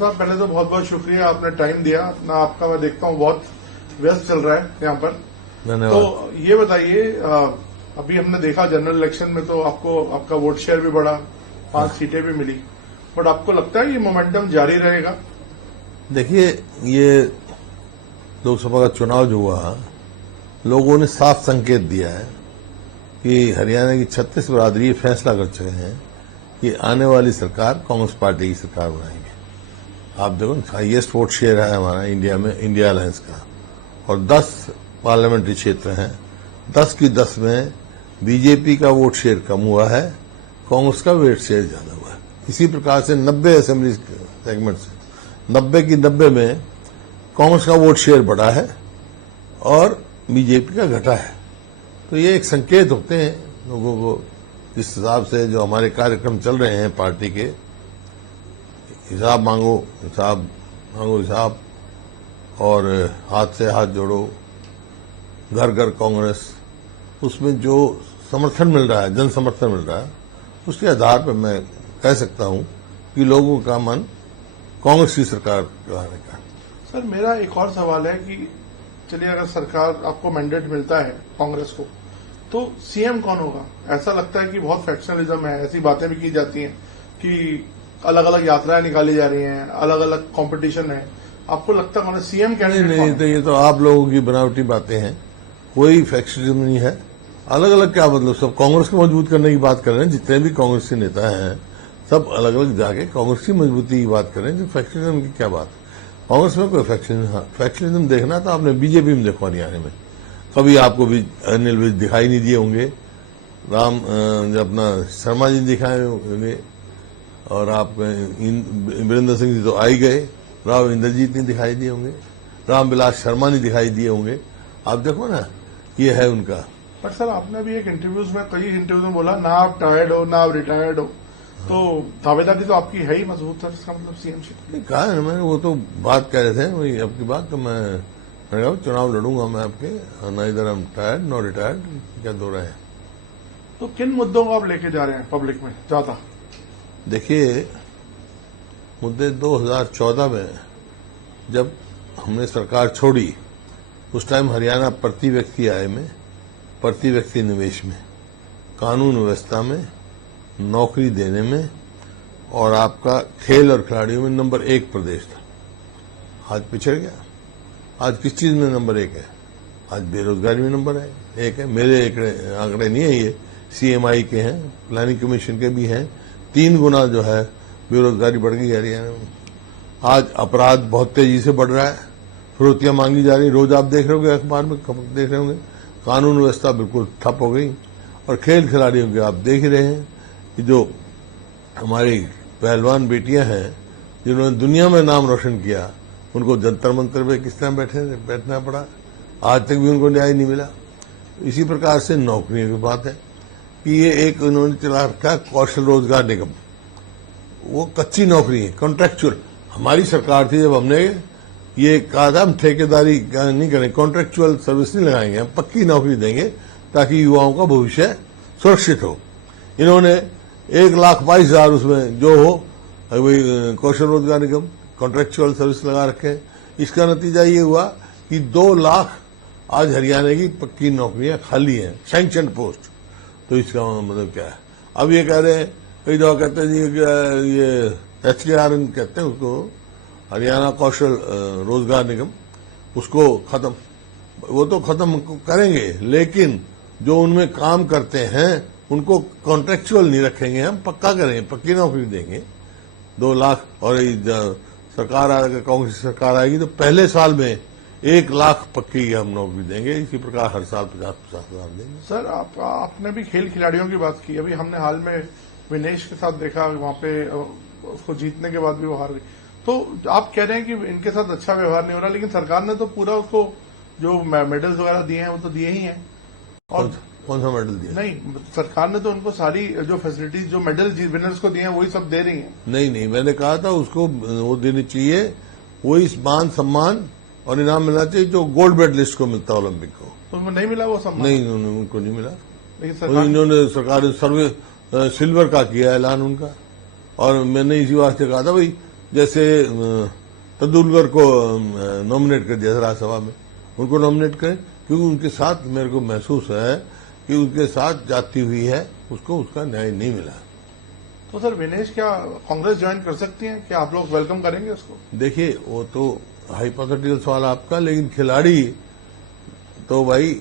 साहब पहले तो बहुत बहुत शुक्रिया, आपने टाइम दिया अपना। आपका मैं देखता हूँ बहुत व्यस्त चल रहा है यहाँ पर। धन्यवाद। तो ये बताइए, अभी हमने देखा जनरल इलेक्शन में तो आपको आपका वोट शेयर भी बढ़ा, 5 सीटें भी मिली, बट आपको लगता है ये मोमेंटम जारी रहेगा? देखिए, ये लोकसभा का चुनाव जो हुआ, लोगों ने साफ संकेत दिया है कि हरियाणा की 36 बिरादरी ये फैसला कर चुके हैं कि आने वाली सरकार कांग्रेस पार्टी की सरकार बनाएंगे। आप देखो, हाईएस्ट वोट शेयर है हमारा इंडिया में, इंडिया अलायंस का, और 10 पार्लियामेंट्री क्षेत्र हैं। 10 की 10 में बीजेपी का वोट शेयर कम हुआ है, कांग्रेस का वोट शेयर ज्यादा हुआ है। इसी प्रकार से 90 असेंबली सेगमेंट से 90 की 90 में कांग्रेस का वोट शेयर बढ़ा है और बीजेपी का घटा है। तो ये एक संकेत होते हैं लोगों को, जिस हिसाब से जो हमारे कार्यक्रम चल रहे हैं पार्टी के, हिसाब मांगो हिसाब, और हाथ से हाथ जोड़ो, घर घर कांग्रेस, उसमें जो समर्थन मिल रहा है, जन समर्थन मिल रहा है, उसके आधार पर मैं कह सकता हूं कि लोगों का मन कांग्रेस की सरकार कराने का। सर मेरा एक और सवाल है कि चलिए, अगर सरकार आपको मैंडेट मिलता है कांग्रेस को, तो सीएम कौन होगा? ऐसा लगता है कि बहुत फैक्शनलिज्म है, ऐसी बातें भी की जाती हैं कि अलग अलग यात्राएं निकाली जा रही हैं, अलग अलग कंपटीशन है। आपको लगता है कौन सीएम कैंडिडेट? नहीं, तो ये तो आप लोगों की बनावटी बातें हैं, कोई फैक्शनलिज्म नहीं है। अलग अलग क्या मतलब, सब कांग्रेस को मजबूत करने की बात कर रहे हैं। जितने भी कांग्रेस के नेता हैं सब अलग अलग जाके कांग्रेस की मजबूती की बात कर रहे हैं। जो फैक्शनलिज्म की क्या बात? कांग्रेस में कोई फैक्शनलिज्म देखना तो आपने बीजेपी में देखो, हरियाणा में कभी आपको भी अनिल विज दिखाई नहीं दिए होंगे, जो अपना शर्मा जी दिखाए होंगे, और आप वीरेंद्र सिंह जी तो आ ही गए, राव इंद्रजीत नहीं दिखाई दिए होंगे, रामविलास शर्मा नहीं दिखाई दिए होंगे। आप देखो ना, ये है उनका। बट सर आपने भी एक इंटरव्यूज में, कई इंटरव्यूज में बोला ना आप टायर्ड हो ना आप रिटायर्ड हो, तो दावेदारी तो आपकी है ही मजबूत है, इसका मतलब सीएमशिप नहीं कहा है मैंने, वो तो बात कह रहे थे वही आपकी बात। तो मैं चुनाव लड़ूंगा मैं आपके, ना इधर हम टायर्ड नो रिटायर्ड, क्या दो रहे हैं। तो किन मुद्दों को आप लेके जा रहे हैं पब्लिक में ज्यादा? देखिए, मुद्दे 2014 में जब हमने सरकार छोड़ी, उस टाइम हरियाणा प्रति व्यक्ति आय में, प्रति व्यक्ति निवेश में, कानून व्यवस्था में, नौकरी देने में, और आपका खेल और खिलाड़ियों में नंबर 1 प्रदेश था। आज पिछड़ गया। आज किस चीज में नंबर 1 है? आज बेरोजगारी में नंबर 1 है। मेरे आंकड़े नहीं है, ये सीएमआई के हैं, प्लानिंग कमीशन के भी हैं। 3 गुना जो है बेरोजगारी बढ़ गई हरियाणा में। आज अपराध बहुत तेजी से बढ़ रहा है, फिरौतियां मांगी जा रही, रोज आप देख रहे होंगे, अखबार में देख रहे होंगे। कानून व्यवस्था बिल्कुल ठप हो गई। और खेल खिलाड़ियों के आप देख ही रहे हैं कि जो हमारी पहलवान बेटियां हैं, जिन्होंने दुनिया में नाम रोशन किया, उनको जंतर मंतर पे किस तरह बैठना पड़ा, आज तक भी उनको न्याय नहीं मिला। इसी प्रकार से नौकरियों की बात है कि ये एक उन्होंने चला रखा कौशल रोजगार निगम, वो कच्ची नौकरी है, कॉन्ट्रेक्चुअल। हमारी सरकार थी जब हमने ये कहा था हम ठेकेदारी नहीं करें, कॉन्ट्रेक्चुअल सर्विस नहीं लगाएंगे, हम पक्की नौकरी देंगे ताकि युवाओं का भविष्य सुरक्षित हो। इन्होंने 1,22,000 उसमें जो हो वही कौशल रोजगार निगम कॉन्ट्रेक्चुअल सर्विस लगा रखे। इसका नतीजा ये हुआ कि 2 लाख आज हरियाणा की पक्की नौकरियां खाली हैं, सैंक्शन पोस्ट। तो इसका मतलब क्या है? अब ये कह रहे हैं, कई दफा कहते हैं जी, ये HKR कहते हैं उसको, हरियाणा कौशल रोजगार निगम, उसको खत्म। वो तो खत्म करेंगे, लेकिन जो उनमें काम करते हैं उनको कॉन्ट्रेक्चुअल नहीं रखेंगे, हम पक्का करेंगे, पक्की नौकरी देंगे। 2 लाख, और सरकार आएगी, कांग्रेस सरकार आएगी तो पहले साल में 1 लाख पक्की हम नौकरी देंगे। इसी प्रकार हर साल 50-50 हजार देंगे। सर आपने भी खेल खिलाड़ियों की बात की। अभी हमने हाल में विनेश के साथ देखा, वहां पे उसको जीतने के बाद भी वो हार गई। तो आप कह रहे हैं कि इनके साथ अच्छा व्यवहार नहीं हो रहा, लेकिन सरकार ने तो पूरा उसको जो मेडल्स वगैरह दिए हैं वो तो दिए ही हैं। और कौन सा मेडल दिया? नहीं, सरकार ने तो उनको सारी जो फैसिलिटीज, जो मेडल विनर्स को दिए हैं, वही सब दे रही हैं। नहीं, मैंने कहा था उसको वो देनी चाहिए, वही मान सम्मान और इनाम मिलना चाहिए जो गोल्ड मेडलिस्ट को मिलता है ओलंपिक को। तो उनको नहीं मिला वो सम्मान? नहीं, उनको नहीं मिला। लेकिन इन्होंने सरकार ने सिल्वर का किया ऐलान उनका। और मैंने इसी वास्ते कहा था भाई, जैसे तेंदुलकर को नॉमिनेट कर दिया था राज्यसभा में, उनको नॉमिनेट करें क्योंकि उनके साथ मेरे को महसूस है कि उनके साथ जाती हुई है, उसको उसका न्याय नहीं मिला। तो सर विनेश क्या कांग्रेस ज्वाइन कर सकती है? क्या आप लोग वेलकम करेंगे उसको? देखिए वो तो हाइपोथेटिकल सवाल आपका, लेकिन खिलाड़ी तो भाई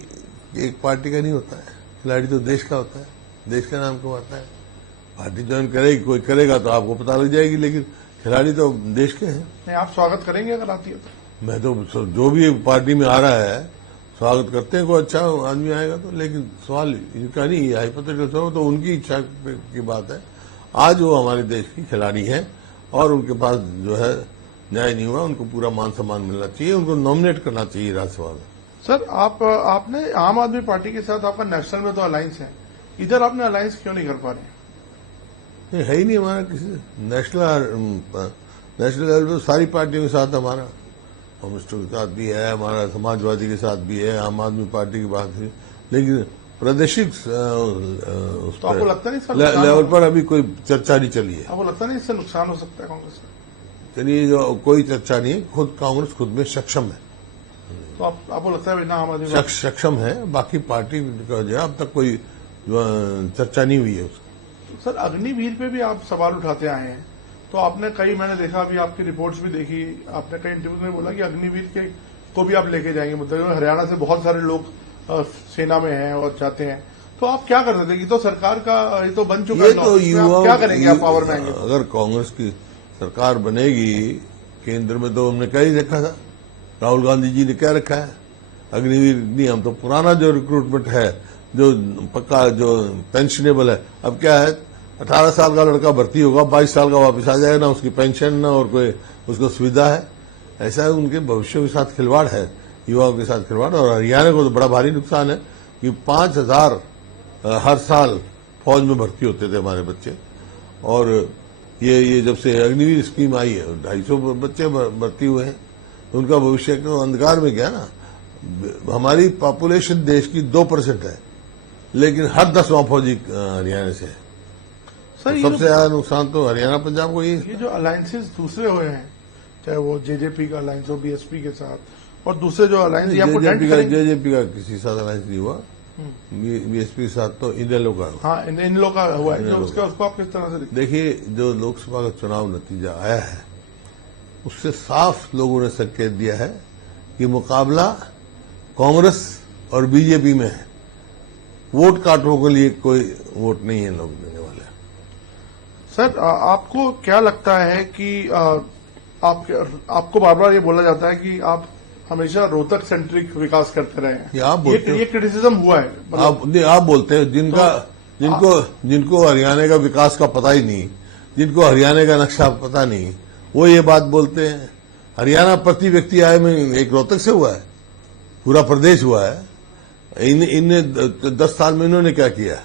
एक पार्टी का नहीं होता है, खिलाड़ी तो देश का होता है, देश का नाम कमाता है। पार्टी ज्वाइन करेगी, कोई करेगा तो आपको पता लग जाएगी, लेकिन खिलाड़ी तो देश के हैं। नहीं, आप स्वागत करेंगे अगर आती है तो? मैं तो जो भी पार्टी में आ रहा है स्वागत करते हैं, कोई अच्छा आदमी आएगा तो, लेकिन सवाल इनका नहीं है, हाइपोथेटिकल सवाल तो उनकी इच्छा की बात है। आज वो हमारे देश की खिलाड़ी हैं और उनके पास जो है न्याय नहीं हुआ, उनको पूरा मान सम्मान मिलना चाहिए, उनको नॉमिनेट करना चाहिए राज्यसभा में। सर आपने आम आदमी पार्टी के साथ आपका नेशनल में तो अलायंस है, इधर आपने अलायंस क्यों नहीं कर पा रहे? है ही नहीं हमारा किसी नेशनल लेवल पर सारी पार्टियों के साथ हमारा, कम्युनिस्टों के साथ भी है, हमारा समाजवादी के साथ भी है, आम आदमी पार्टी की बात है, लेकिन प्रादेशिक तो आपको लगता नहीं सर लेवल पर अभी कोई चर्चा नहीं चली है। आपको लगता नहीं इससे नुकसान हो सकता है कांग्रेस का? चलिए, जो कोई चर्चा नहीं है, खुद कांग्रेस खुद में सक्षम है, तो आपको लगता है बिना आम आदमी सक्षम है, बाकी पार्टी का जो है अब तक कोई चर्चा नहीं हुई है उसकी। तो सर अग्निवीर पे भी आप सवाल उठाते आए हैं, तो आपने मैंने देखा अभी आपकी रिपोर्ट्स भी देखी, आपने कई इंटरव्यू में बोला कि अग्निवीर के को भी आप लेके जाएंगे, मतलब हरियाणा से बहुत सारे लोग सेना में हैं और चाहते हैं, तो आप क्या कर सकते हैं? ये तो सरकार का ये तो बन चुका है, तो युवा क्या करेंगे आप पावर में आएंगे? अगर कांग्रेस की सरकार बनेगी केंद्र में, तो हमने क्या ही रखा था, राहुल गांधी जी ने क्या रखा है, अग्निवीर नहीं, हम तो पुराना जो रिक्रूटमेंट है, जो पक्का जो पेंशनेबल है, अब क्या है 18 साल का लड़का भर्ती होगा, 22 साल का वापस आ जाएगा, ना उसकी पेंशन ना और कोई उसको सुविधा है। ऐसा है, उनके भविष्य के साथ खिलवाड़ है, युवाओं के साथ खिलवाड़। और हरियाणा को तो बड़ा भारी नुकसान है कि 5000 हर साल फौज में भर्ती होते थे हमारे बच्चे, और ये जब से अग्निवीर स्कीम आई है 250 बच्चे भर्ती हुए हैं, तो उनका भविष्य तो अंधकार में गया ना। हमारी पॉपुलेशन देश की 2% है, लेकिन हर 10वां फौजी हरियाणा से है। सर तो सबसे ज्यादा नुकसान तो हरियाणा पंजाब को ही। ये जो अलायंसेस दूसरे हुए हैं, चाहे वो जेजेपी का अलायंस हो बीएसपी के साथ, और दूसरे जो अलायंस जेजेपी का किसी साथ अलायंस नहीं हुआ, बीएसपी के साथ तो इन लोगों का, हाँ इन लोगों का हुआ है, उसको आप किस तरह से देखिए, जो लोकसभा का चुनाव नतीजा आया है उससे साफ लोगों ने संकेत दिया है कि मुकाबला कांग्रेस और बीजेपी में है, वोट काटने के लिए कोई वोट नहीं है लोग देने वाले। सर आपको क्या लगता है कि आपको बार बार ये बोला जाता है कि आप हमेशा रोहतक सेंट्रिक विकास करते रहे हैं, ये क्रिटिसिज्म हुआ है, आप बोलते हैं जिनको हरियाणा का विकास का पता ही नहीं, जिनको हरियाणा का नक्शा पता नहीं, वो ये बात बोलते हैं। हरियाणा प्रति व्यक्ति आय में एक रोहतक से हुआ है, पूरा प्रदेश हुआ है। इनने 10 साल में इन्होंने क्या किया?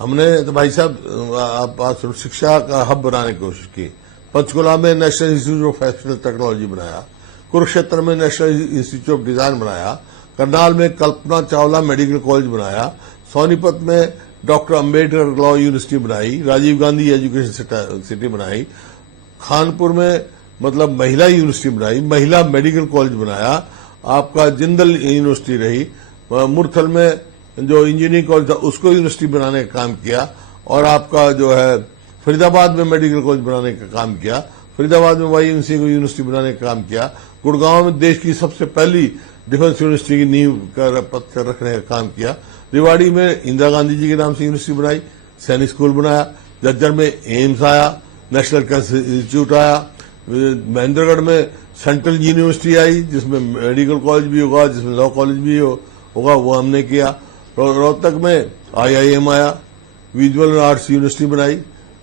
हमने तो भाई साहब आप शिक्षा का हब बनाने की कोशिश की, पंचकुला में नेशनल इंस्टीट्यूट ऑफ फैशनल टेक्नोलॉजी बनाया, कुरुक्षेत्र में नेशनल इंस्टीट्यूट ऑफ डिजाइन बनाया, करनाल में कल्पना चावला मेडिकल कॉलेज बनाया, सोनीपत में डॉक्टर अंबेडकर लॉ यूनिवर्सिटी बनाई, राजीव गांधी एजुकेशन सिटी बनाई, खानपुर में मतलब महिला यूनिवर्सिटी बनाई, महिला मेडिकल कॉलेज बनाया, आपका जिंदल यूनिवर्सिटी रही, मुरथल में जो इंजीनियरिंग कॉलेज था उसको यूनिवर्सिटी बनाने का काम किया, और आपका जो है फरीदाबाद में मेडिकल कॉलेज बनाने का काम किया, फरीदाबाद में वाईएमसीए को यूनिवर्सिटी बनाने का काम किया, गुड़गांव में देश की सबसे पहली डिफेंस यूनिवर्सिटी की नींव का पत्थर रखने का काम किया, रेवाड़ी में इंदिरा गांधी जी के नाम से यूनिवर्सिटी बनाई, सैनिक स्कूल बनाया, झज्जर में एम्स आया, नेशनल कैंसर इंस्टीट्यूट आया, महेंद्रगढ़ में सेंट्रल यूनिवर्सिटी आई जिसमें मेडिकल कॉलेज भी होगा, जिसमें लॉ कॉलेज भी होगा, वो हमने किया। रोहतक में IIM आया, विजुअल आर्ट्स यूनिवर्सिटी बनाई,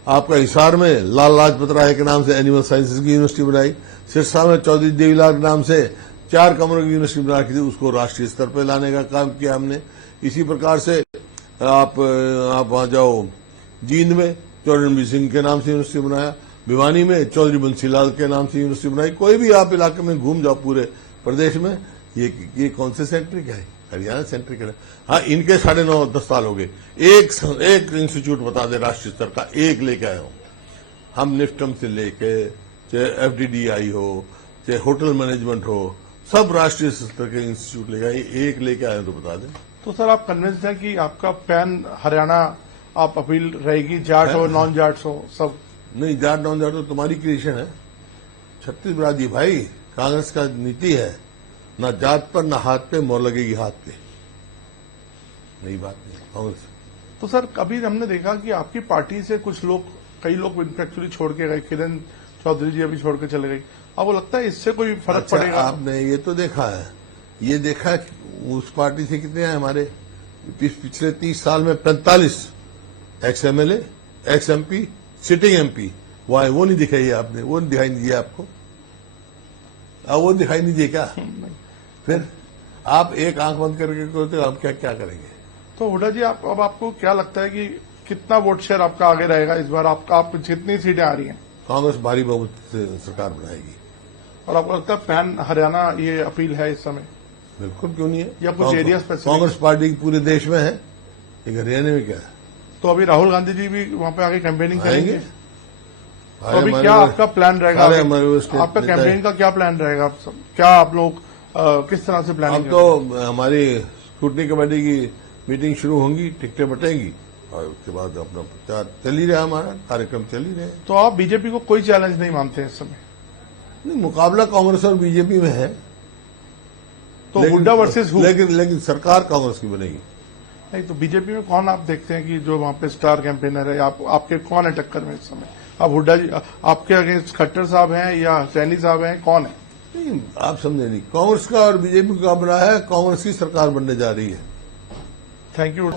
आपका हिसार में लाल लाजपत राय के नाम से एनिमल साइंसेज की यूनिवर्सिटी बनाई, सिरसा में चौधरी देवीलाल के नाम से 4 कमरों की यूनिवर्सिटी बना के उसको राष्ट्रीय स्तर पर लाने का काम किया हमने। इसी प्रकार से आप वहां जाओ, जींद में चौधरी रणबीर सिंह के नाम से यूनिवर्सिटी बनाया, भिवानी में चौधरी बंसीलाल के नाम से यूनिवर्सिटी बनाई। कोई भी आप इलाके में घूम जाओ पूरे प्रदेश में, ये कौन से सेंट्रिक है? हरियाणा सेंट्रिक है। हाँ, इनके 9.5-10 साल हो गए, एक इंस्टीट्यूट बता दे राष्ट्रीय स्तर का, एक लेके आया हूं। हम निफ्टम से लेके चाहे एफडीडीआई हो, चाहे होटल मैनेजमेंट हो, सब राष्ट्रीय स्तर के इंस्टीट्यूट लेके आए, एक लेके आए तो बता दें। तो सर आप कन्विंस हैं कि आपका पैन हरियाणा आप अपील रहेगी, जाट हो नॉन जाट्स हो सब? नहीं, जाट नॉन जाट तो तुम्हारी क्रिएशन है। छत्तीसगढ़ जी भाई, कांग्रेस का नीति है, ना जात पर ना हाथ पे मोहर लगेगी हाथ पे। नई बात नहीं कांग्रेस। तो सर अभी हमने देखा कि आपकी पार्टी से कुछ लोग, कई लोग एक्चुअली छोड़ के गए, किरण चौधरी जी अभी छोड़ के चले गई। आपको लगता है इससे कोई फर्क पड़ेगा? आपने ये तो देखा है, ये देखा है उस पार्टी से कितने हैं हमारे पिछले 30 साल में 45 ex MLA, x MP, sitting MP. वो नहीं दिखाई आपने, वो नहीं दिखाई नहीं दिया आपको? वो दिखाई नहीं दिए क्या? फिर आप एक आंख बंद करके करते हो, आप क्या क्या करेंगे? तो हुड्डा जी अब आपको क्या लगता है कि कितना वोट शेयर आपका आगे रहेगा इस बार? आप जितनी सीटें आ रही हैं कांग्रेस भारी बहुमत से सरकार बनाएगी। और आपको लगता है पैन हरियाणा ये अपील है इस समय? बिल्कुल, क्यों नहीं है? या कुछ एरिया स्पेसिफिक? कांग्रेस पार्टी पूरे देश में है, एक हरियाणा में क्या है? तो अभी राहुल गांधी जी भी वहां पे आगे कैंपेनिंग करेंगे? तो अभी हमारे क्या आपका प्लान रहेगा? हमारे आपका कैंपेन का क्या प्लान रहेगा? क्या आप लोग किस तरह से प्लानिंग? अब तो हमारी स्क्रूटनी कमेटी की मीटिंग शुरू होंगी, टिकटें बटेंगी और उसके बाद अपना प्रचार चल ही रहा, हमारा कार्यक्रम चल ही रहे। तो आप बीजेपी को कोई चैलेंज नहीं मानते हैं इस समय? नहीं, मुकाबला कांग्रेस और बीजेपी में है। तो हुड्डा वर्सेस हु? लेकिन सरकार कांग्रेस की बनेगी। नहीं, तो बीजेपी में कौन आप देखते हैं कि जो वहां पे स्टार कैंपेनर है? आपके कौन है टक्कर में इस समय? आप हुड्डा जी, आपके अगेंस्ट खट्टर साहब हैं या सैनी साहब हैं, कौन है? नहीं, आप समझे नहीं, कांग्रेस का और बीजेपी का बना है, कांग्रेस की सरकार बनने जा रही है। Thank you.